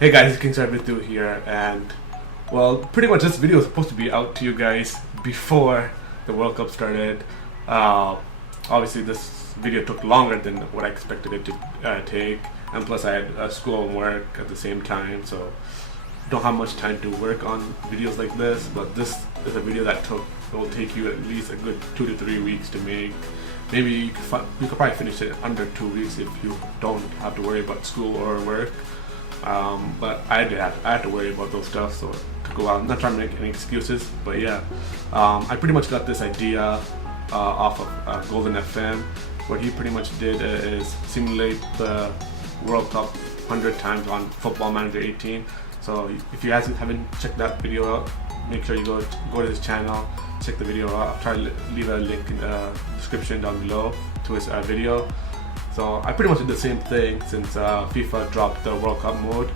Hey guys, it's Vithu here, and well, pretty much this video is supposed to be out to you guys before the World Cup started. Uh, Obviously, this video took longer than what I expected it to take, and plus I had school and work at the same time, so don't have much time to work on videos like this. But this is a video that will take you at least a good 2 to 3 weeks to make. Maybe you could probably finish it under 2 weeks if you don't have to worry about school or work. But I had to worry about those stuff, so to go out. I'm not trying to make any excuses, but yeah, I pretty much got this idea off of Golden FM. What he pretty much did is simulate the World Cup 100 times on Football Manager 18. So if you guys haven't checked that video out, make sure you go to his channel, check the video out. I'll try to leave a link in the description down below to his video. So I pretty much did the same thing since FIFA dropped the World Cup mode.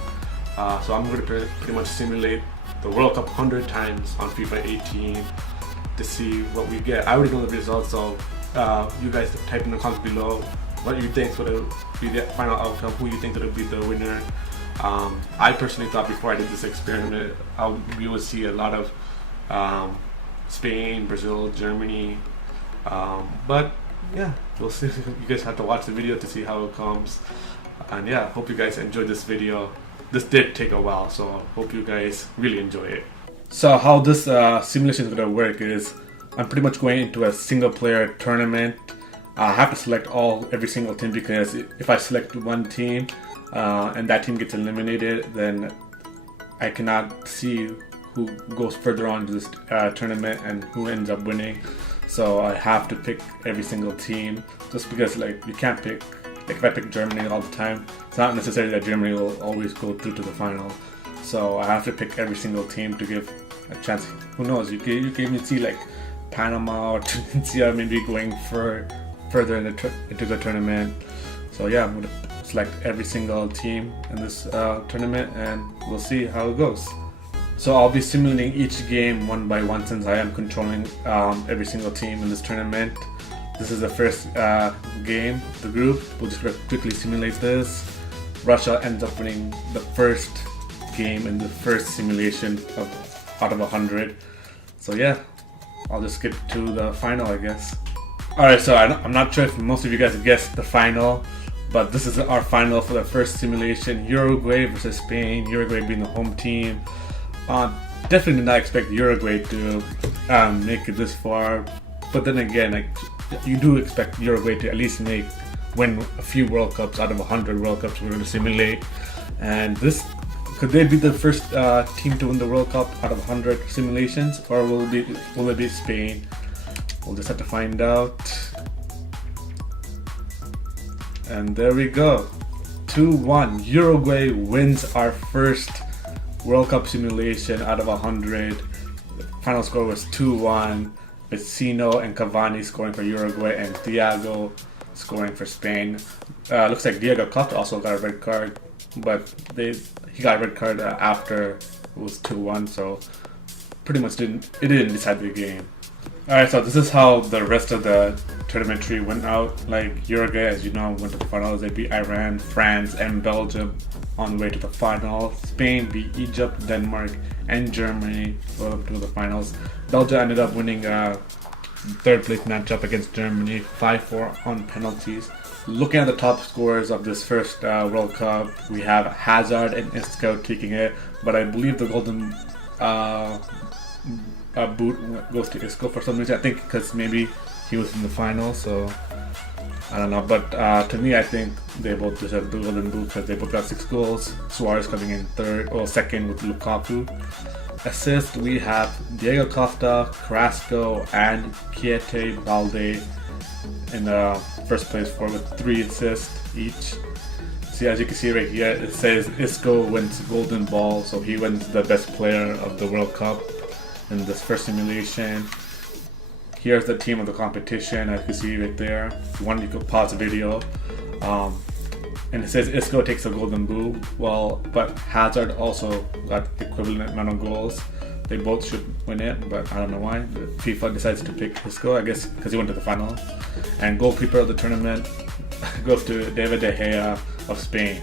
So I'm going to pretty much simulate the World Cup 100 times on FIFA 18 to see what we get. I already know the results, so you guys type in the comments below what you think would be the final outcome, who you think would be the winner. I personally thought before I did this experiment, we would see a lot of Spain, Brazil, Germany, but yeah, we'll see. You guys have to watch the video to see how it comes. And yeah, hope you guys enjoyed this video. This did take a while, so hope you guys really enjoy it. So how this simulation is going to work is I'm pretty much going into a single player tournament. I have to select every single team, because if I select one team and that team gets eliminated, then I cannot see who goes further on to this tournament and who ends up winning. So I have to pick every single team, just because you can't pick, if I pick Germany all the time, it's not necessary that Germany will always go through to the final. So I have to pick every single team to give a chance. Who knows, you can even see Panama or Tunisia maybe going further into the tournament. So yeah, I'm going to select every single team in this tournament, and we'll see how it goes. So I'll be simulating each game one by one, since I am controlling every single team in this tournament. This is the first game of the group. We'll just quickly simulate this. Russia ends up winning the first game in the first simulation out of 100. So yeah, I'll just skip to the final, I guess. Alright, so I'm not sure if most of you guys guessed the final, but this is our final for the first simulation. Uruguay versus Spain. Uruguay being the home team. Definitely did not expect Uruguay to make it this far, but then again, you do expect Uruguay to at least win a few World Cups out of 100 World Cups we're going to simulate. And could they be the first team to win the World Cup out of 100 simulations, or will it be Spain? We'll just have to find out. And there we go, 2-1. Uruguay wins our first World Cup simulation out of 100. The final score was 2-1. Vecino and Cavani scoring for Uruguay, and Thiago scoring for Spain. Looks like Diego Costa also got a red card, but he got a red card after it was 2-1, so pretty much didn't decide the game. Alright, so this is how the rest of the tournament tree went out. Uruguay, as you know, went to the finals. They beat Iran, France, and Belgium on the way to the final. Spain beat Egypt, Denmark, and Germany to the finals. Belgium ended up winning third place matchup against Germany, 5-4 on penalties. Looking at the top scorers of this first World Cup, we have Hazard and Isco taking it, but I believe the golden boot goes to Isco for some reason. I think because maybe he was in the final, so I don't know. But to me, I think they both deserve the golden boot because they both got 6 goals. Suarez coming in second with Lukaku. Assist, we have Diego Costa, Carrasco, and Keita Balde in the first place with 3 assists each. See, as you can see right here, it says Isco wins Golden Ball, so he wins the best player of the World Cup in this first simulation. Here's the team of the competition, as you can see right there. If you want, you could pause the video. And it says Isco takes a golden boot. But Hazard also got equivalent amount of goals. They both should win it, but I don't know why. FIFA decides to pick Isco, I guess because he went to the final. And goalkeeper of the tournament goes to David De Gea of Spain.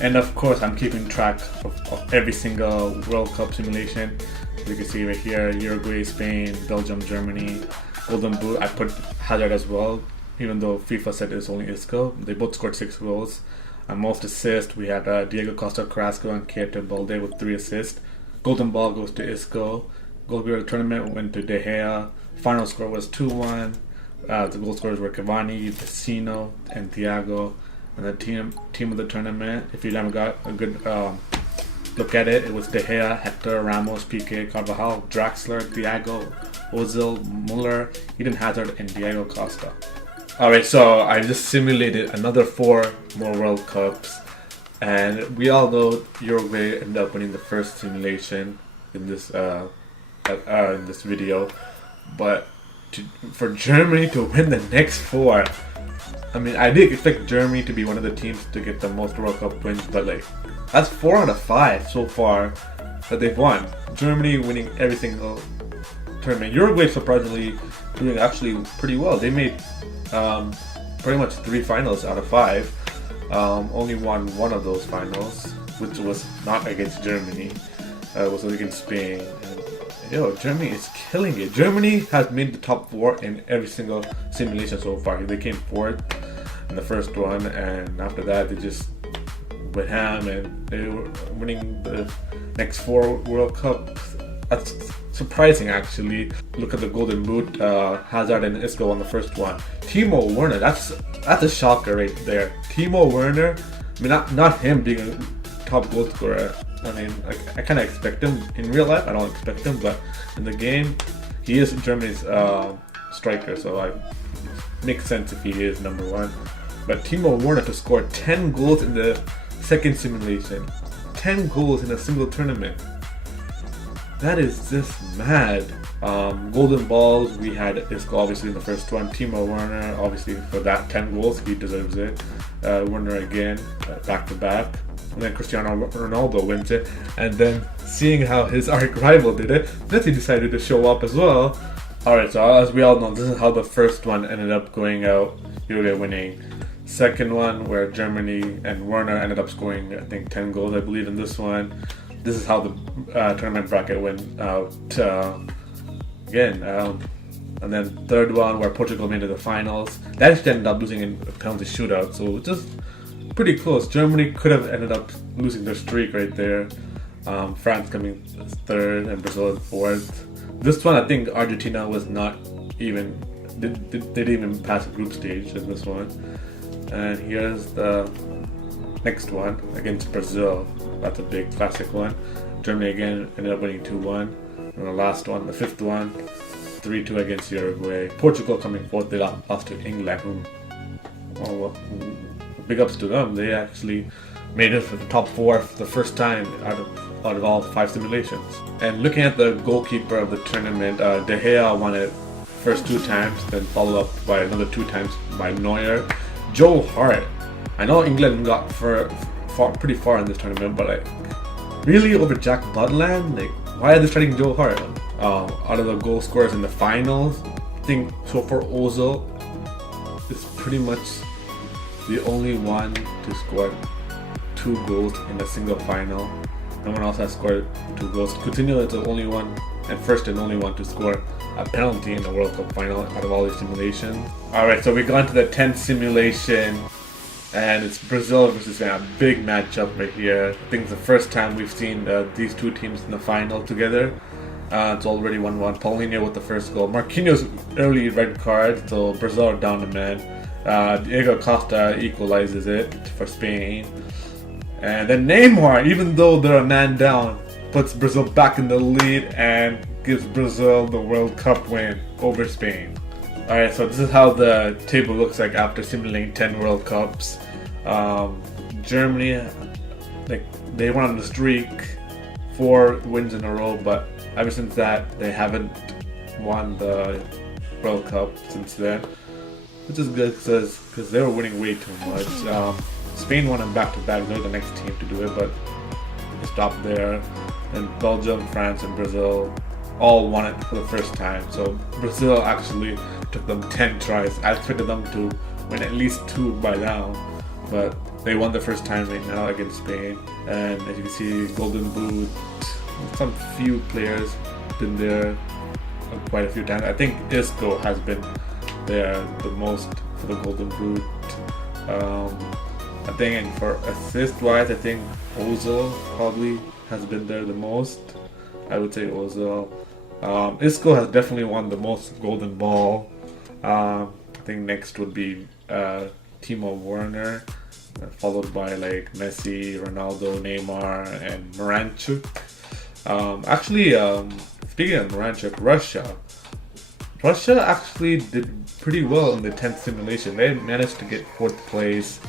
And of course, I'm keeping track of every single World Cup simulation. As you can see right here, Uruguay, Spain, Belgium, Germany. Golden Boot, I put Hazard as well, even though FIFA said it's only Isco. They both scored 6 goals. Most assists, we had Diego Costa, Carrasco, and Keita Balde with 3 assists. Golden Ball goes to Isco. Goalkeeper of the tournament went to De Gea. Final score was 2-1. The goal scorers were Cavani, Vecino, and Thiago. And the team of the tournament, if you haven't got a good look at it, it was De Gea, Hector, Ramos, Piqué, Carvajal, Draxler, Thiago, Ozil, Muller, Eden Hazard, and Diego Costa. Alright, so I just simulated another 4 more World Cups, and we all know Uruguay ended up winning the first simulation in this video, but for Germany to win the next 4, I mean, I did expect Germany to be one of the teams to get the most World Cup wins, but like, that's 4 out of 5 so far that they've won. Germany winning every single tournament. Uruguay surprisingly doing actually pretty well. They made pretty much 3 finals out of 5. Only won 1 of those finals, which was not against Germany. It was against Spain. And, Germany is killing it. Germany has made the top 4 in every single simulation so far. They came 4th in the first one, and after that they just went ham, and they were winning the next 4 World Cups. That's surprising, actually. Look at the Golden Boot. Hazard and Isco won the first one. Timo Werner, that's a shocker right there. Timo Werner, I mean, not him being a top goal scorer. I mean, I kind of expect him. In real life, I don't expect him, but in the game, he is Germany's striker, so it makes sense if he is number 1. But Timo Werner to score 10 goals in the second simulation. 10 goals in a single tournament. That is just mad. Golden Balls, we had Isco obviously in the first one. Timo Werner, obviously for that 10 goals, he deserves it. Werner again, back to back. And then Cristiano Ronaldo wins it. And then seeing how his arch rival did it, Messi decided to show up as well. Alright, so as we all know, this is how the first one ended up going out. Uruguay winning. Second one, where Germany and Werner ended up scoring, I think, 10 goals, I believe, in this one. This is how the tournament bracket went out again. And then third one, where Portugal made it to the finals. That actually ended up losing in a penalty shootout, so just pretty close. Germany could have ended up losing their streak right there. France coming third and Brazil in fourth. This one, I think Argentina was not even, they didn't even pass the group stage in this one. And here's the next one against Brazil. That's a big classic one. Germany again ended up winning 2-1. And the last one, the fifth one, 3-2 against Uruguay. Portugal coming fourth, they lost to England. Big ups to them. They actually made it for the top 4 for the first time out of all 5 simulations. And looking at the goalkeeper of the tournament, De Gea won it first 2 times, then followed up by another 2 times by Neuer. Joe Hart. I know England got pretty far in this tournament, but like, really over Jack Butland? Like, why are they starting Joe Hart? Out of the goal scorers in the finals, I think so far Ozil is pretty much the only one to score 2 goals in a single final. No one else has scored 2 goals. Coutinho is the only one, and first and only one to score a penalty in the World Cup final out of all these simulations. Alright, so we got into the 10th simulation, and it's Brazil versus Ghana. Big matchup right here. I think it's the first time we've seen these 2 teams in the final together. It's already 1-1. Paulinho with the first goal. Marquinhos early red card, so Brazil are down a man. Diego Costa equalizes it for Spain. And then Neymar, even though they're a man down, puts Brazil back in the lead and gives Brazil the World Cup win over Spain. Alright, so this is how the table looks like after simulating 10 World Cups. Germany, they went on the streak, 4 wins in a row, but ever since that, they haven't won the World Cup since then. Which is good because they were winning way too much. Spain won them back-to-back. They're the next team to do it, but they stopped there. And Belgium, France, and Brazil all won it for the first time. So Brazil actually took them 10 tries. I expected them to win at least 2 by now, but They won the first time right now against Spain, and as you can see, Golden Boot. Some few players been there quite a few times. I think Isco has been there the most for the Golden Boot. I think, and for assist wise, I think Ozil probably has been there the most. I would say Ozil. Isco has definitely won the most Golden Ball. I think next would be Timo Werner, followed by like Messi, Ronaldo, Neymar, and Moranchuk. Actually, speaking of Moranchuk, Russia actually did pretty well in the 10th simulation. They managed to get 4th place.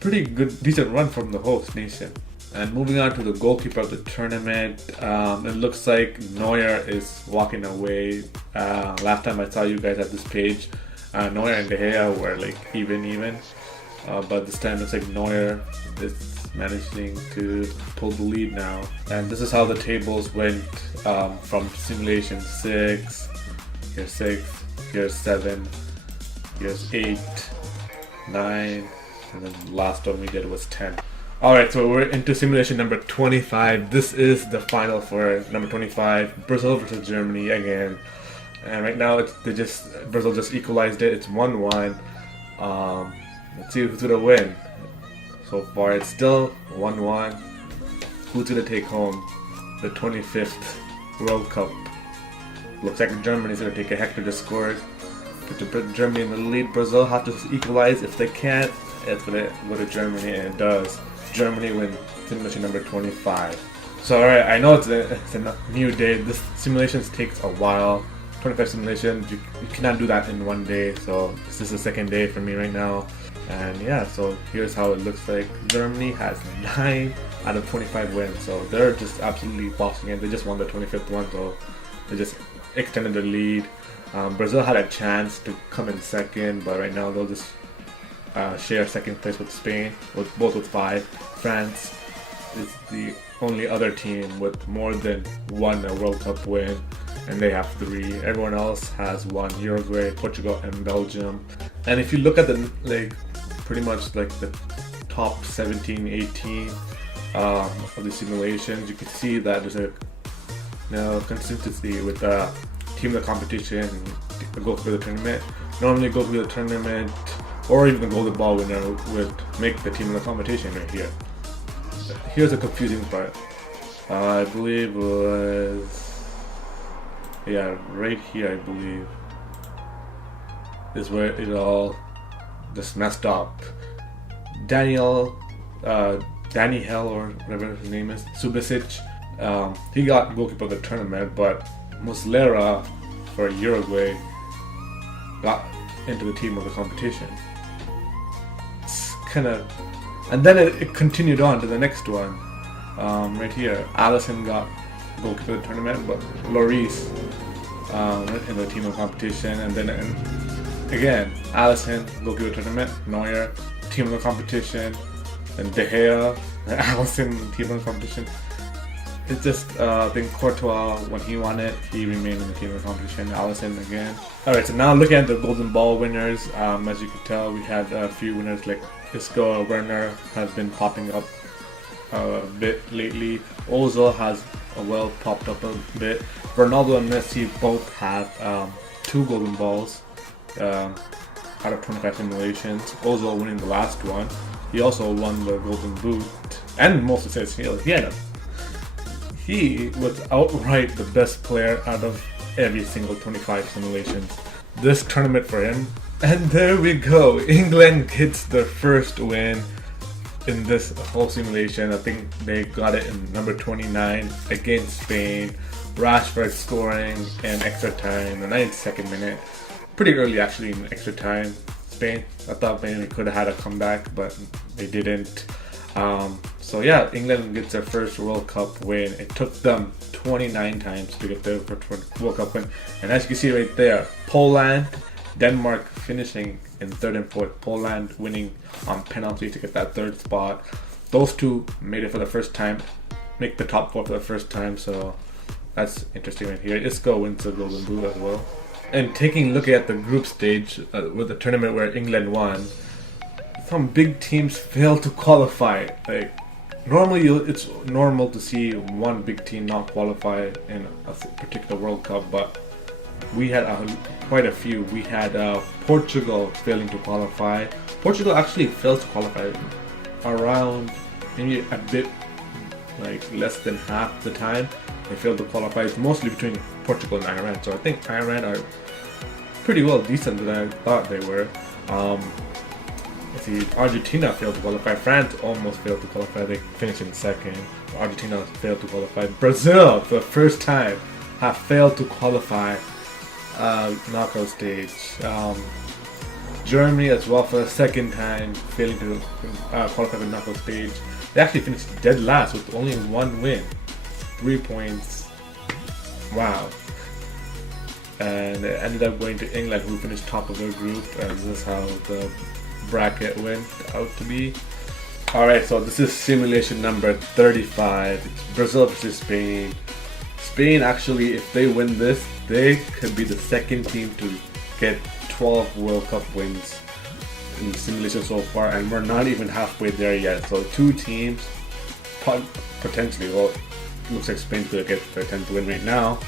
Pretty good, decent run from the host nation. And moving on to the goalkeeper of the tournament, it looks like Neuer is walking away. Last time I saw you guys at this page, Neuer and De Gea were like even. But this time it's like Neuer is managing to pull the lead now. And this is how the tables went from simulation 6, here's 6, here's 7, here's 8, 9, and then the last one we did was 10. Alright, so we're into simulation number 25. This is the final for number 25, Brazil versus Germany again. And right now Brazil just equalized it. It's 1-1. Let's see who's gonna win. So far it's still 1-1. Who's gonna take home the 25th World Cup? Looks like Germany's gonna take a hector to score. Put Germany in the lead. Brazil have to equalize. If they can't, it's gonna go to Germany, and it does. Germany win simulation number 25. So alright, I know it's a new day. This simulations takes a while. 25 simulations, you cannot do that in one day. So this is the second day for me right now. And yeah, so here's how it looks like. Germany has 9 out of 25 wins, so they're just absolutely bossing it. They just won the 25th one, so they just extended the lead. Brazil had a chance to come in second, but right now they'll just share second place with Spain, both with 5. France is the only other team with more than one World Cup win, and they have 3. Everyone else has 1: Uruguay, Portugal, and Belgium. And if you look at the pretty much like the top 17, 18 of the simulations, you can see that there's a consistency with the team of the competition, the goalkeeper of the tournament. Normally, goalkeeper of the tournament or even the Golden Ball winner would make the team of the competition right here. Here's a confusing part. I believe it was, yeah, right here I believe is where it all just messed up. Danny Hell or whatever his name is, Subasic, he got goalkeeper of the tournament, but Muslera for Uruguay got into the team of the competition. It's kind of, and then it continued on to the next one. Right here, Allison got goalkeeper of the tournament, but Lloris went in the team of competition, and then again, Allison goalkeeper of the tournament, Neuer team of the competition, and De Gea, Allison team of the competition. It's just, I think Courtois, when he won it, he remained in the team of the competition. Allison again. Alright, so now looking at the Golden Ball winners, as you can tell, we had a few winners like Isco. Werner has been popping up a bit lately. Ozil has popped up a bit. Ronaldo and Messi both have 2 Golden Balls out of 25 simulations. Ozil winning the last one. He also won the Golden Boot and most assists. He was outright the best player out of every single 25 simulations. This tournament for him. And there we go. England gets their first win in this whole simulation. I think they got it in number 29 against Spain. Rashford scoring in extra time, the 92nd minute. Pretty early actually in extra time. Spain, I thought maybe could have had a comeback, but they didn't. So yeah, England gets their first World Cup win. It took them 29 times to get their first World Cup win. And as you can see right there, Poland, Denmark finishing in 3rd and 4th. Poland winning on penalty to get that 3rd spot. Those two made it for the first time, make the top 4 for the first time. So that's interesting right here. Isco wins the Golden Boot as well. And taking a look at the group stage with the tournament where England won, some big teams fail to qualify. Like normally, it's normal to see one big team not qualify in a particular World Cup, but we had quite a few. We had Portugal failing to qualify. Portugal actually failed to qualify around maybe a bit like less than half the time. They failed to qualify. It's mostly between Portugal and Iran. So I think Iran are pretty well decent than I thought they were. Let's see, Argentina failed to qualify. France almost failed to qualify. They finished in second. Argentina failed to qualify. Brazil, for the first time, have failed to qualify knockout stage. Germany as well for the second time failing to qualify the knockout stage. They actually finished dead last with only one win, 3 points. Wow. And they ended up going to England, who finished top of their group, and this is how the bracket went out to be. Alright, so this is simulation number 35. It's Brazil versus Spain. Spain actually, if they win this, they could be the second team to get 12 World Cup wins in the simulation so far, and we're not even halfway there yet. So two teams potentially, well, looks like Spain's gonna get their 10th win right now.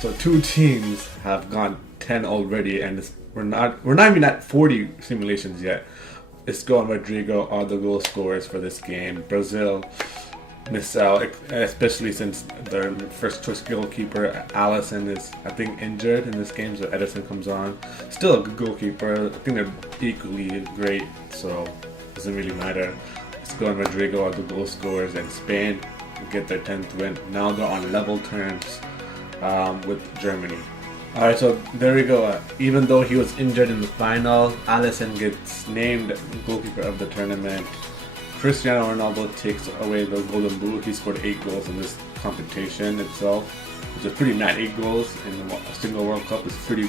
So two teams have gone 10 already, and we're not even at 40 simulations yet. Isco and Rodrigo are the goal scorers for this game. Brazil missed out, especially since their first choice goalkeeper Alisson is, I think, injured in this game, so Edison comes on. Still a good goalkeeper. I think they're equally great, so it doesn't really matter. Isco and Rodrigo are the goal scorers, and Spain get their 10th win. Now they're on level terms with Germany. Alright, so there we go. Even though he was injured in the final, Alisson gets named goalkeeper of the tournament. Cristiano Ronaldo takes away the Golden Boot. He scored 8 goals in this competition itself, which is pretty mad. 8 goals in a single World Cup is pretty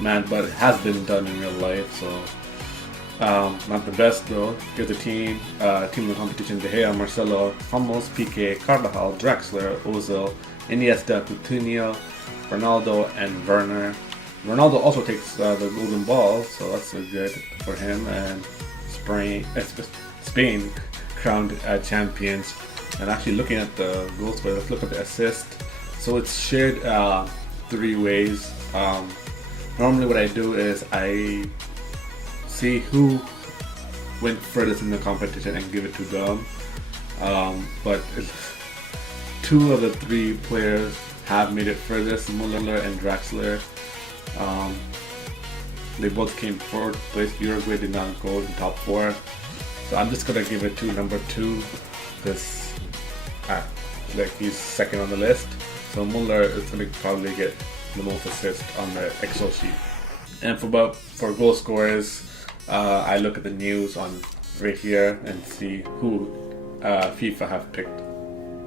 mad, but it has been done in real life, so not the best though. Here's the team of the competition: De Gea, Marcelo, Ramos, Piqué, Carvajal, Draxler, Ozil, Iniesta, Coutinho, Ronaldo, and Werner. Ronaldo also takes the golden ball, so that's good for him. And Spain crowned champions. And actually looking at the goals, but let's look at the assist. So it's shared 3 ways. Normally what I do is I see who went furthest in the competition and give it to them. But 2 of the 3 players have made it furthest, Muller and Draxler. They both came 4th place. Uruguay did not go in top 4. So I'm just gonna give it to number 2 because like he's second on the list. So Muller is gonna probably get the most assists on the Excel sheet. And for goal scorers, I look at the news on right here and see who FIFA have picked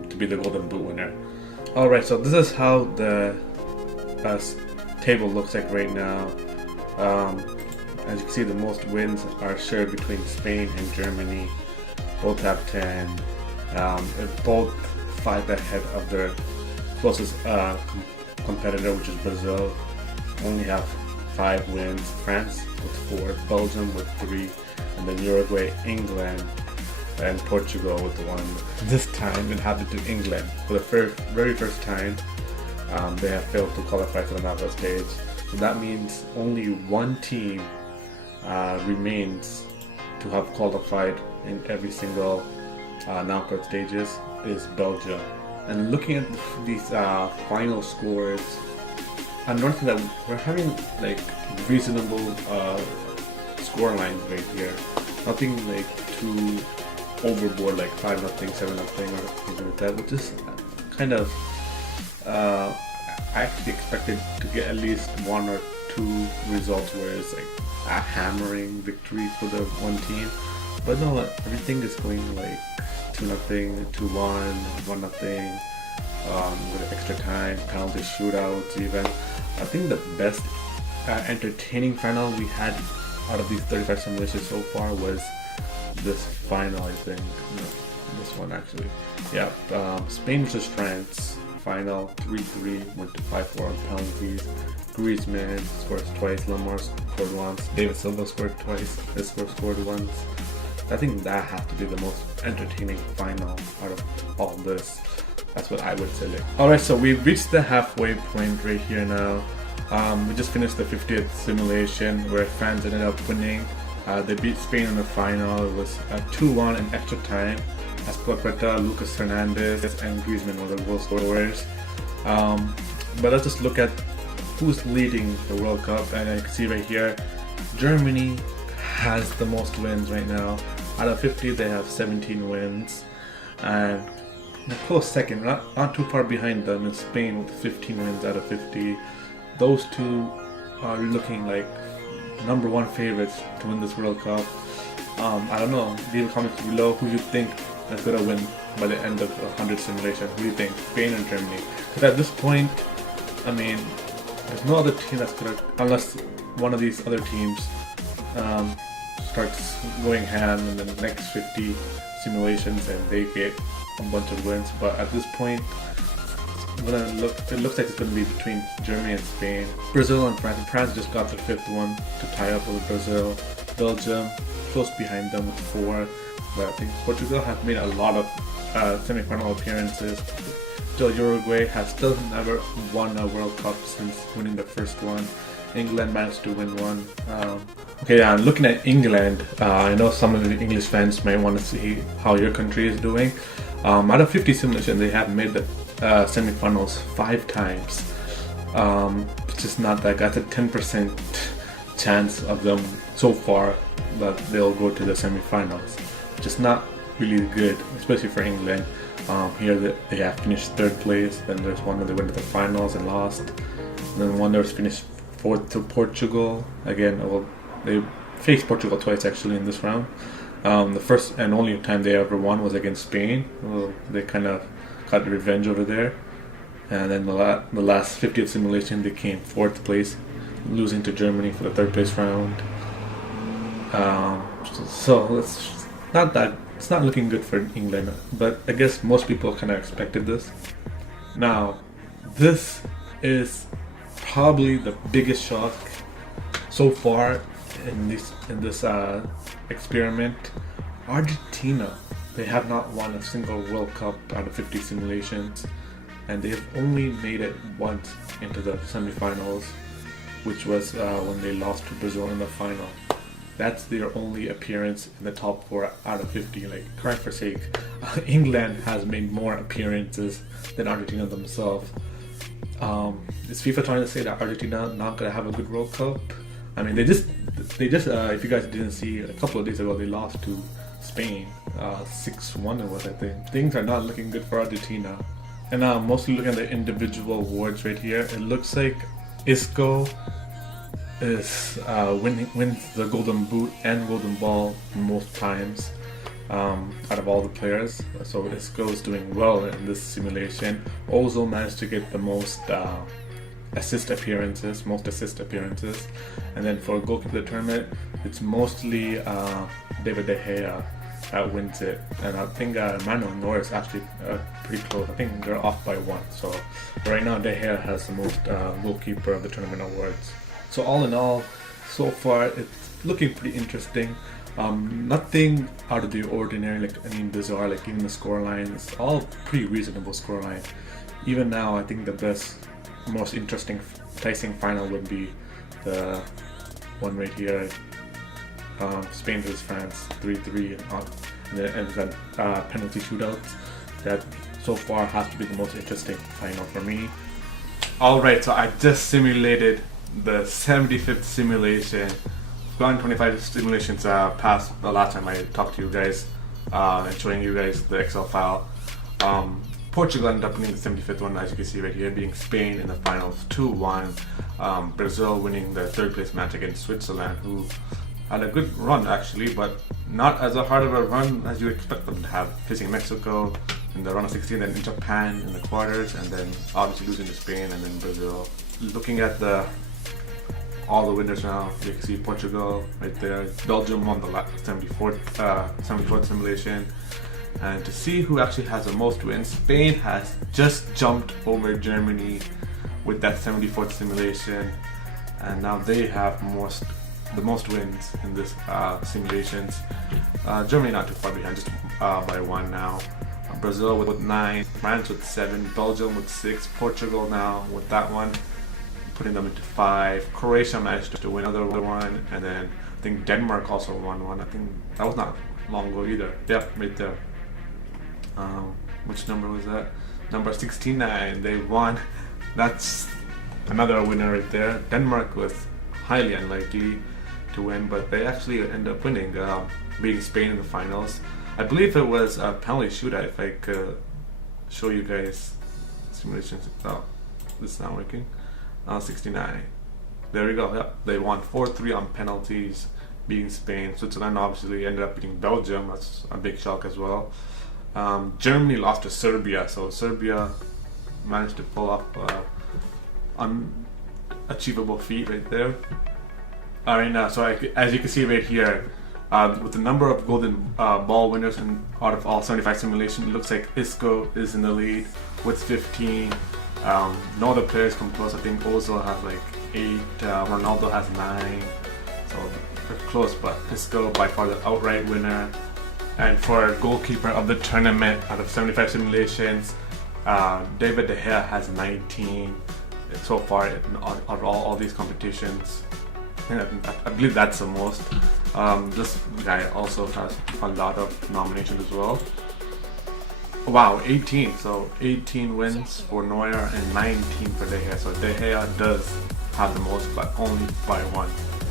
to be the Golden Boot winner. Alright, so this is how the table looks like right now. As you can see, the most wins are shared between Spain and Germany. Both have 10. Both 5 ahead of their closest competitor, which is Brazil. Only have 5 wins. France with 4, Belgium with 3, and then Uruguay, England, and Portugal with 1. This time it happened to England. For the very first time, they have failed to qualify for the knockout stage. So that means only one team remains to have qualified in every single knockout stages, is Belgium. And looking at these final scores, I'm noticing that we're having like reasonable score lines right here. Nothing like too overboard, like 5-0, 7-0, or something like that, which is kind of I actually expected to get at least 1 or 2 results where it's like a hammering victory for the one team. But no, everything is going like 2-0, 2-1, 1-0, with extra time, penalty shootouts even. I think the best entertaining final we had out of these 35 simulations so far was this final, I think. No, this one actually. Yeah, Spain versus France final, 3-3, went to 5-4 on penalties. Griezmann scores twice, Lamar scored once, David Silva scored twice, Isco scored once. I think that has to be the most entertaining final out of all this. That's what I would say. Alright, so we've reached the halfway point right here now. We just finished the 50th simulation where France ended up winning. They beat Spain in the final. It was 2-1 in extra time. Azpilicueta, Lucas Hernandez, and Griezmann were the goal scorers. But let's just look at who's leading the World Cup, and you can see right here, Germany has the most wins right now. Out of 50, they have 17 wins, and a close second, not too far behind them, is Spain with 15 wins out of 50. Those two are looking like number one favorites to win this World Cup. I don't know, leave a comment below who you think is going to win by the end of 100 simulation. Who do you think, Spain or Germany? Because at this point, I mean, there's no other team that's going to, unless one of these other teams starts going ham in the next 50 simulations and they get a bunch of wins. But at this point, it looks like it's going to be between Germany and Spain. Brazil and France. France just got the 5th one to tie up with Brazil. Belgium close behind them with 4. But I think Portugal have made a lot of semi-final appearances. Still, Uruguay has still never won a World Cup since winning the first one. England managed to win one. Okay, looking at England, I know some of the English fans might want to see how your country is doing. Out of 50 simulations, they have made the semi-finals 5 times, which is not that. That's a 10% chance of them so far that they'll go to the semi-finals, which is not really good, especially for England. Here they have finished 3rd place, then there's one where they went to the finals and lost, and then one that was finished 4th to Portugal. Again, well, they faced Portugal twice actually in this round. The first and only time they ever won was against Spain. Well, they kind of got revenge over there. And then the last 50th simulation, they came 4th place, losing to Germany for the 3rd place round. So it's not looking good for England, but I guess most people kind of expected this. Now, this is probably the biggest shock so far in this experiment. Argentina, they have not won a single World Cup out of 50 simulations, and they have only made it once into the semifinals, which was when they lost to Brazil in the final. That's their only appearance in the top 4 out of 50. Like, Christ for sake, England has made more appearances than Argentina themselves. Is FIFA trying to say that Argentina not gonna have a good World Cup? I mean, they just if you guys didn't see, a couple of days ago they lost to Spain, 6-1 it was, I think. Things are not looking good for Argentina. And now mostly looking at the individual awards right here, it looks like Isco is wins the Golden Boot and Golden Ball most times out of all the players. So Isco is doing well in this simulation. Ozil managed to get the most assist appearances, and then for goalkeeper of the tournament, it's mostly David De Gea that wins it, and I think Manuel Neuer is actually pretty close. I think they're off by 1. So right now De Gea has the most goalkeeper of the tournament awards. So all in all, so far it's looking pretty interesting. Nothing out of the ordinary, like any bizarre, like even the scoreline, it's all pretty reasonable scoreline. Even now, I think the best, most interesting, enticing final would be the one right here, Spain vs France 3-3, and then penalty shootouts. That so far has to be the most interesting final for me. Alright, so I just simulated the 75th simulation. I've gone 25 simulations past the last time I talked to you guys and showing you guys the Excel file. Portugal ended up winning the 75th one, as you can see right here, beating Spain in the finals 2-1. Brazil winning the 3rd place match against Switzerland, who had a good run actually, but not as hard of a run as you expect them to have, facing Mexico in the round of 16, then in Japan in the quarters, and then obviously losing to Spain and then Brazil. Looking at all the winners now, you can see Portugal right there. Belgium won the 74th simulation. And to see who actually has the most wins, Spain has just jumped over Germany with that 74th simulation, and now they have most the most wins in this simulations. Germany not too far behind, just by 1 now. Brazil with 9, France with 7, Belgium with 6, Portugal now with that one, putting them into 5. Croatia managed to win another one, and then I think Denmark also won one. I think that was not long ago either. Yep, right there. Which number was that? Number 69. They won. That's another winner right there. Denmark was highly unlikely to win, but they actually ended up winning, beating Spain in the finals. I believe it was a penalty shootout. If I could show you guys simulations. Oh, this is not working. 69. There we go. Yep. They won 4-3 on penalties, beating Spain. Switzerland obviously ended up beating Belgium. That's a big shock as well. Germany lost to Serbia, so Serbia managed to pull off unachievable feat right there. Alright, so as you can see right here, with the number of golden ball winners out of all 75 simulations, it looks like Isco is in the lead with 15. No other players come close. I think Ozil has like 8, Ronaldo has 9, so they're close, but Isco by far the outright winner. And for goalkeeper of the tournament out of 75 simulations, David De Gea has 19 so far out of all these competitions. I believe that's the most. This guy also has a lot of nominations as well. Wow, 18. So 18 wins for Neuer and 19 for De Gea. So De Gea does have the most, but only by 1.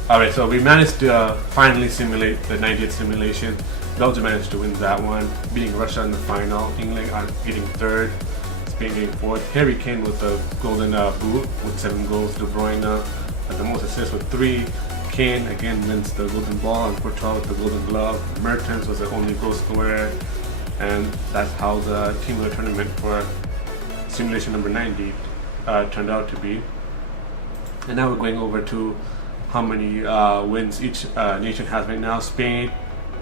Alright, so we managed to finally simulate the 90th simulation. Belgium managed to win that one, beating Russia in the final. England are getting 3rd, Spain getting 4th. Harry Kane with the golden boot with 7 goals. De Bruyne the most assists with 3. Kane again wins the golden ball, and Courtois with the golden glove. Mertens was the only goal scorer, and that's how the team of the tournament for simulation number 90 turned out to be. And now we're going over to how many wins each nation has right now. Spain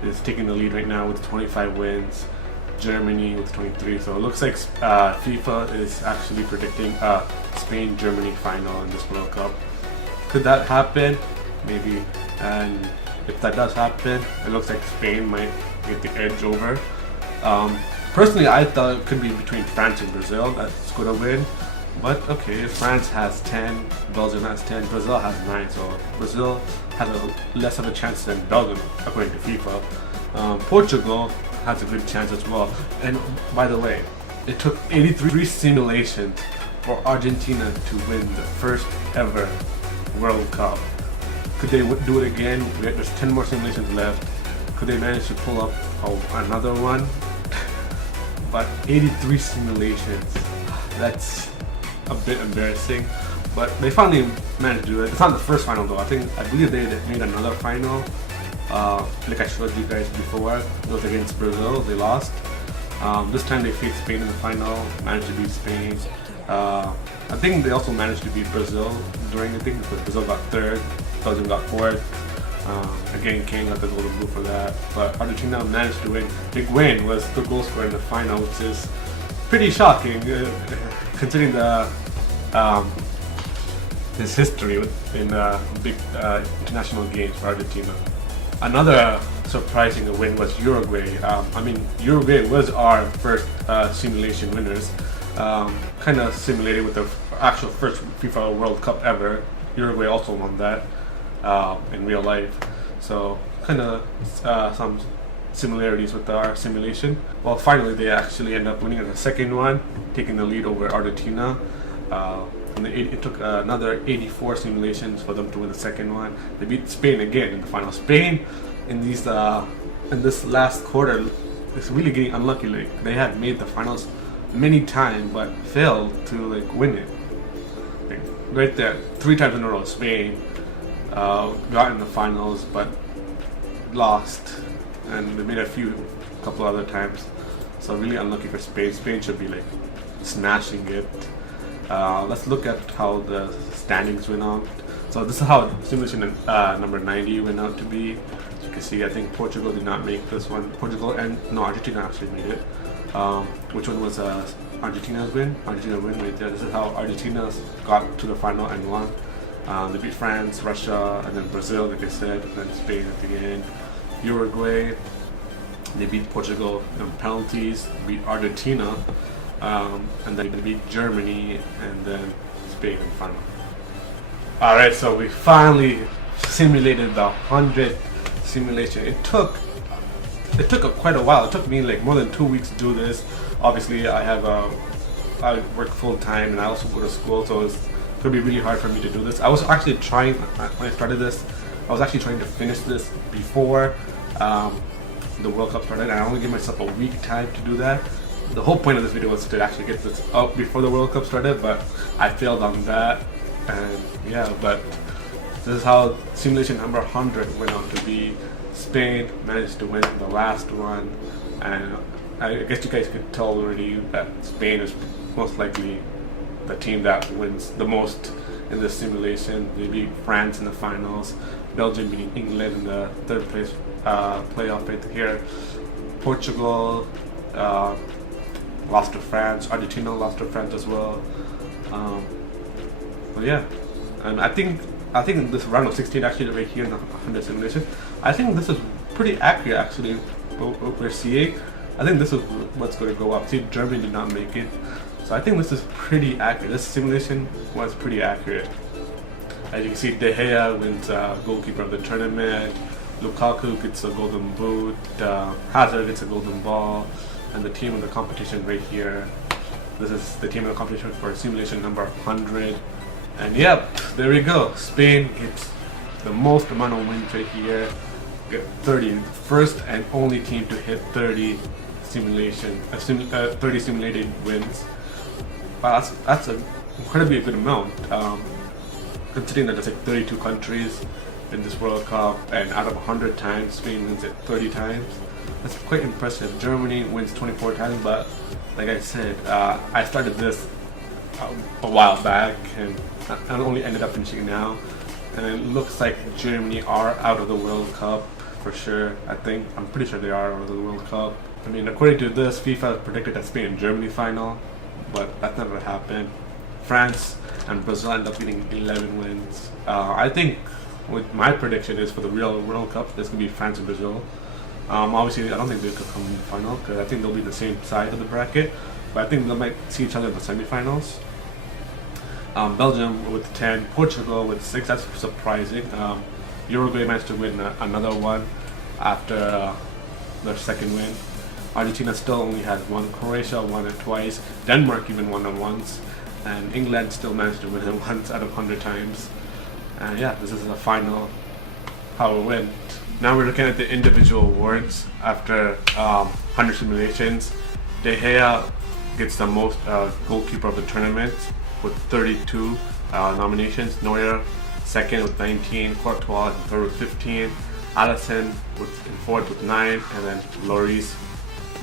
is taking the lead right now with 25 wins. Germany with 23. So it looks like FIFA is actually predicting Spain-Germany final in this World Cup. Could that happen? Maybe. And if that does happen, it looks like Spain might get the edge over. Personally, I thought it could be between France and Brazil that's going to win. But okay, if France has 10, Belgium has 10, Brazil has 9, so Brazil has less of a chance than Belgium, according to FIFA. Portugal has a good chance as well. And by the way, it took 83 simulations for Argentina to win the first ever World Cup. Could they do it again? There's 10 more simulations left. Could they manage to pull up another one? But 83 simulations, that's a bit embarrassing, but they finally managed to do it. It's not the first final though. I believe they made another final, like I showed you guys before. It was against Brazil. They lost. This time they faced Spain in the final, managed to beat Spain. I think they also managed to beat Brazil during the thing, because Brazil got 3rd, Belgium got 4th. Again, Kane got the golden boot for that, but Argentina managed to win. Big win was the goal scorer in the final, which is pretty shocking considering the his history in big international games for Argentina. Another surprising win was Uruguay. Uruguay was our first simulation winners. Kind of simulated with the actual first FIFA World Cup ever. Uruguay also won that in real life. So kind of some similarities with our simulation. Well, finally they actually end up winning in the second one, taking the lead over Argentina. And it took another 84 simulations for them to win the second one. They beat Spain again in the final. Spain in this last quarter is really getting unlucky. Like, they had made the finals many times but failed to win it. Right there, 3 times in a row, Spain got in the finals but lost, and they made a couple other times. So really unlucky for Spain. Spain should be smashing it. Let's look at how the standings went out. So this is how simulation number 90 went out to be. As you can see, I think Portugal did not make this one. Argentina actually made it. Which one was Argentina's win? Argentina win right there. This is how Argentina got to the final and won. They beat France, Russia, and then Brazil, like I said, and then Spain at the end. Uruguay, they beat Portugal in penalties, beat Argentina, and then they beat Germany, and then Spain in final. Alright, so we finally simulated the 100 simulation. It took quite a while. It took me like more than 2 weeks to do this. Obviously, I work full time and I also go to school, so it's gonna be really hard for me to do this. I was actually trying when I started this. I was actually trying to finish this before the World Cup started, and I only gave myself a week time to do that. The whole point of this video was to actually get this up before the World Cup started, but I failed on that. And yeah, but this is how simulation number 100 went on to be. Spain managed to win the last one, and I guess you guys could tell already that Spain is most likely the team that wins the most in this simulation. They beat France in the finals, Belgium beating England in the third place playoff right here. Portugal lost to France. Argentina lost to France as well. But yeah, and I think in this round of 16, actually right here in the 100 simulation, I think this is pretty accurate actually. What we're seeing, I think this is what's going to go up. See, Germany did not make it, so I think this is pretty accurate. This simulation was pretty accurate. As you can see, De Gea wins goalkeeper of the tournament. Lukaku gets a golden boot. Hazard gets a golden ball, and the team of the competition right here. This is the team of the competition for simulation number 100. And yep, there we go. Spain gets the most amount of wins right here. Get 30. First and only team to hit 30 simulation, 30 simulated wins. Wow, that's an incredibly good amount. Considering that there's like 32 countries in this World Cup, and out of 100 times, Spain wins it 30 times. That's quite impressive. Germany wins 24 times, but like I said, I started this a while back, and I only ended up finishing now. And it looks like Germany are out of the World Cup for sure. I'm pretty sure they are out of the World Cup. I mean, according to this, FIFA predicted that Spain and Germany final, but that never happened. France and Brazil end up getting 11 wins. I think what my prediction is for the real World Cup, there's going to be France and Brazil. Obviously, I don't think they could come in the final because I think they'll be the same side of the bracket, but I think they might see each other in the semifinals. Belgium with 10, Portugal with 6, that's surprising. Uruguay managed to win another one after their second win. Argentina still only has one, Croatia won it twice, Denmark even won it once, and England still managed to win it once out of 100 times. And yeah, this is the final, how it went. Now we're looking at the individual awards after 100 simulations. De Gea gets the most goalkeeper of the tournament with 32 nominations. Neuer second with 19, Courtois in third with 15, Alisson in fourth with 9, and then Lloris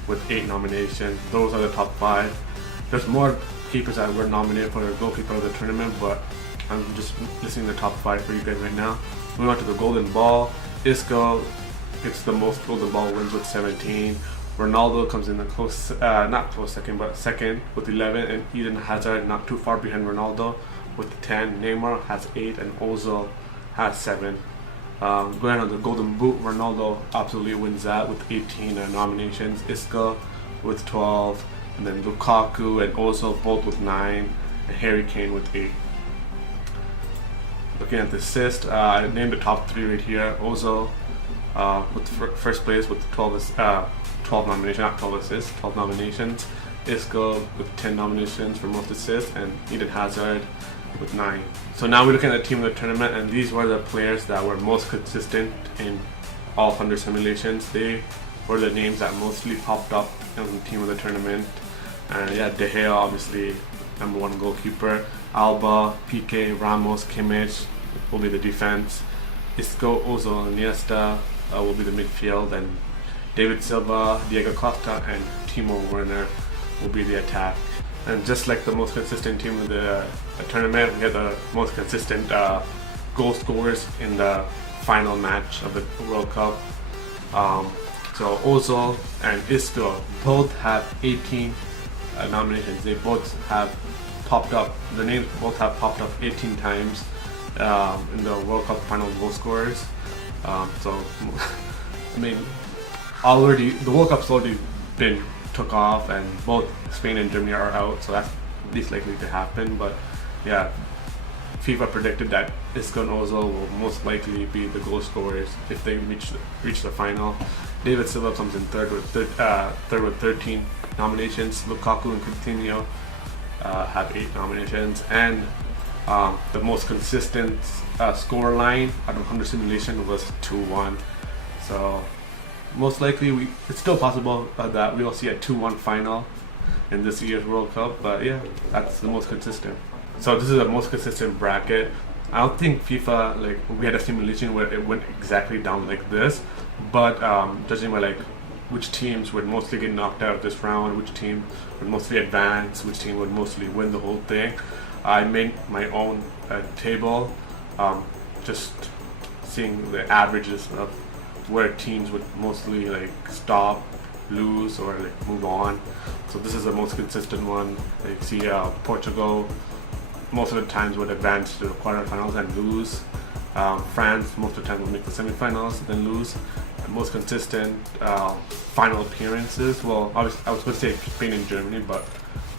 with 8 nominations. Those are the top 5. There's more keepers that were nominated for the goalkeeper of the tournament, but I'm just listing the top 5 for you guys right now. Moving on to the golden ball. Isco gets the most golden ball wins with 17. Ronaldo comes in the close, not close second, but second with 11, and Eden Hazard not too far behind Ronaldo with 10. Neymar has 8, and Ozil has 7. Going on the golden boot, Ronaldo absolutely wins that with 18 nominations. Isco with 12, and then Lukaku and Ozil both with 9, and Harry Kane with 8. Looking at the assist, I named the top 3 right here. Ozil with first place with 12 nominations, not 12 assists, 12 nominations. Isco with 10 nominations for most assists, and Eden Hazard with 9. So now we're looking at the team of the tournament, and these were the players that were most consistent in all 100 simulations. They were the names that mostly popped up in the team of the tournament. And yeah, De Gea obviously #1 goalkeeper. Alba, Piqué, Ramos, Kimmich will be the defense. Isco, Ozil, and Iniesta will be the midfield, and David Silva, Diego Costa, and Timo Werner will be the attack. And just like the most consistent team of the tournament, we had the most consistent goal scorers in the final match of the World Cup. So Ozil and Isco both have 18 nominations. They both have popped up. The names both have popped up 18 times. in the World Cup final goal scorers. So I mean, already the World Cup's already been took off, and both Spain and Germany are out, so that's least likely to happen. But yeah, FIFA predicted that Isco and Ozil will most likely be the goal scorers if they reach the final. David Silva comes in third with 13 nominations. Lukaku and Coutinho have 8 nominations, and the most consistent score line out of 100 simulation was 2-1. So most likely it's still possible that we will see a 2-1 final in this year's World Cup, but yeah, that's the most consistent. So this is the most consistent bracket. I don't think FIFA, like, we had a simulation where it went exactly down like this, but judging by like which teams would mostly get knocked out of this round, which team would mostly advance, which team would mostly win the whole thing, I made my own table, just seeing the averages of where teams would mostly like stop, lose, or like move on. So this is the most consistent one. Like, see Portugal most of the times would advance to the quarterfinals and lose. France most of the time would make the semifinals then lose. And most consistent final appearances, well, obviously I was going to say Spain and Germany, but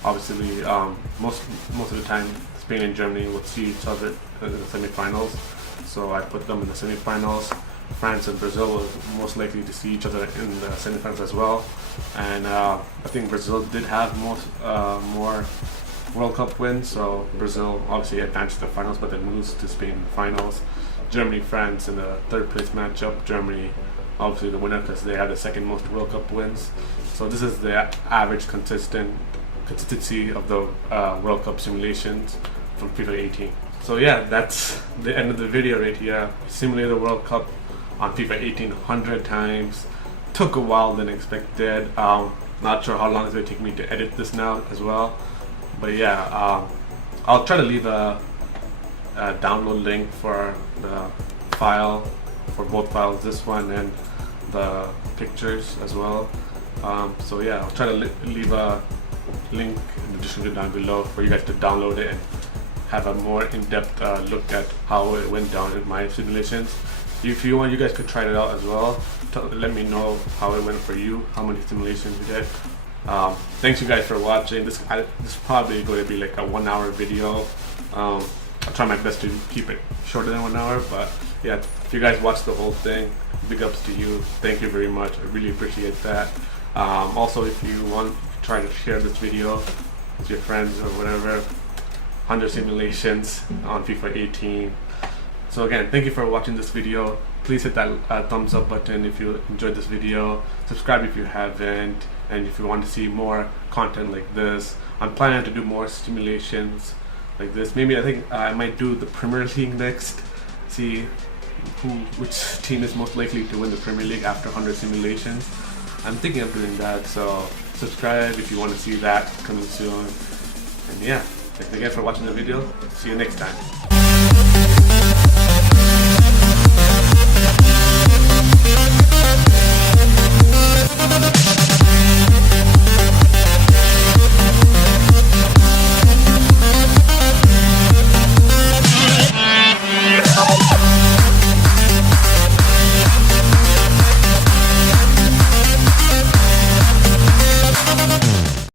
obviously most of the time Spain and Germany would see each other in the semifinals, so I put them in the semifinals. France and Brazil were most likely to see each other in the semifinals as well, and I think Brazil did have more World Cup wins, so Brazil obviously advanced to the finals but then lose to Spain in the finals. Germany, France in the third place matchup. Germany obviously the winner because they had the second most World Cup wins. So this is the average consistency of the World Cup simulations from FIFA 18. So yeah, that's the end of the video right here. Simulated the World Cup on FIFA 18 100 times. Took a while than expected. Not sure how long it's going to take me to edit this now as well. But yeah, I'll try to leave a download link for the file, for both files, this one and the pictures as well. So yeah, I'll try to leave a link in the description down below for you guys to download it and have a more in-depth look at how it went down in my simulations. If you want, you guys could try it out as well. Let me know how it went for you, how many simulations you did. Thanks you guys for watching. This is probably going to be like a 1 hour video. I'll try my best to keep it shorter than 1 hour, but yeah, if you guys watched the whole thing, big ups to you. Thank you very much. I really appreciate that. Also, if you want, try to share this video with your friends or whatever. 100 simulations on FIFA 18. So again, thank you for watching this video. Please hit that thumbs up button if you enjoyed this video. Subscribe if you haven't, and if you want to see more content like this. I'm planning to do more simulations like this. Maybe I think I might do the Premier League next. See which team is most likely to win the Premier League after 100 simulations. I'm thinking of doing that, so subscribe if you want to see that coming soon. And yeah, thanks again for watching the video. See you next time.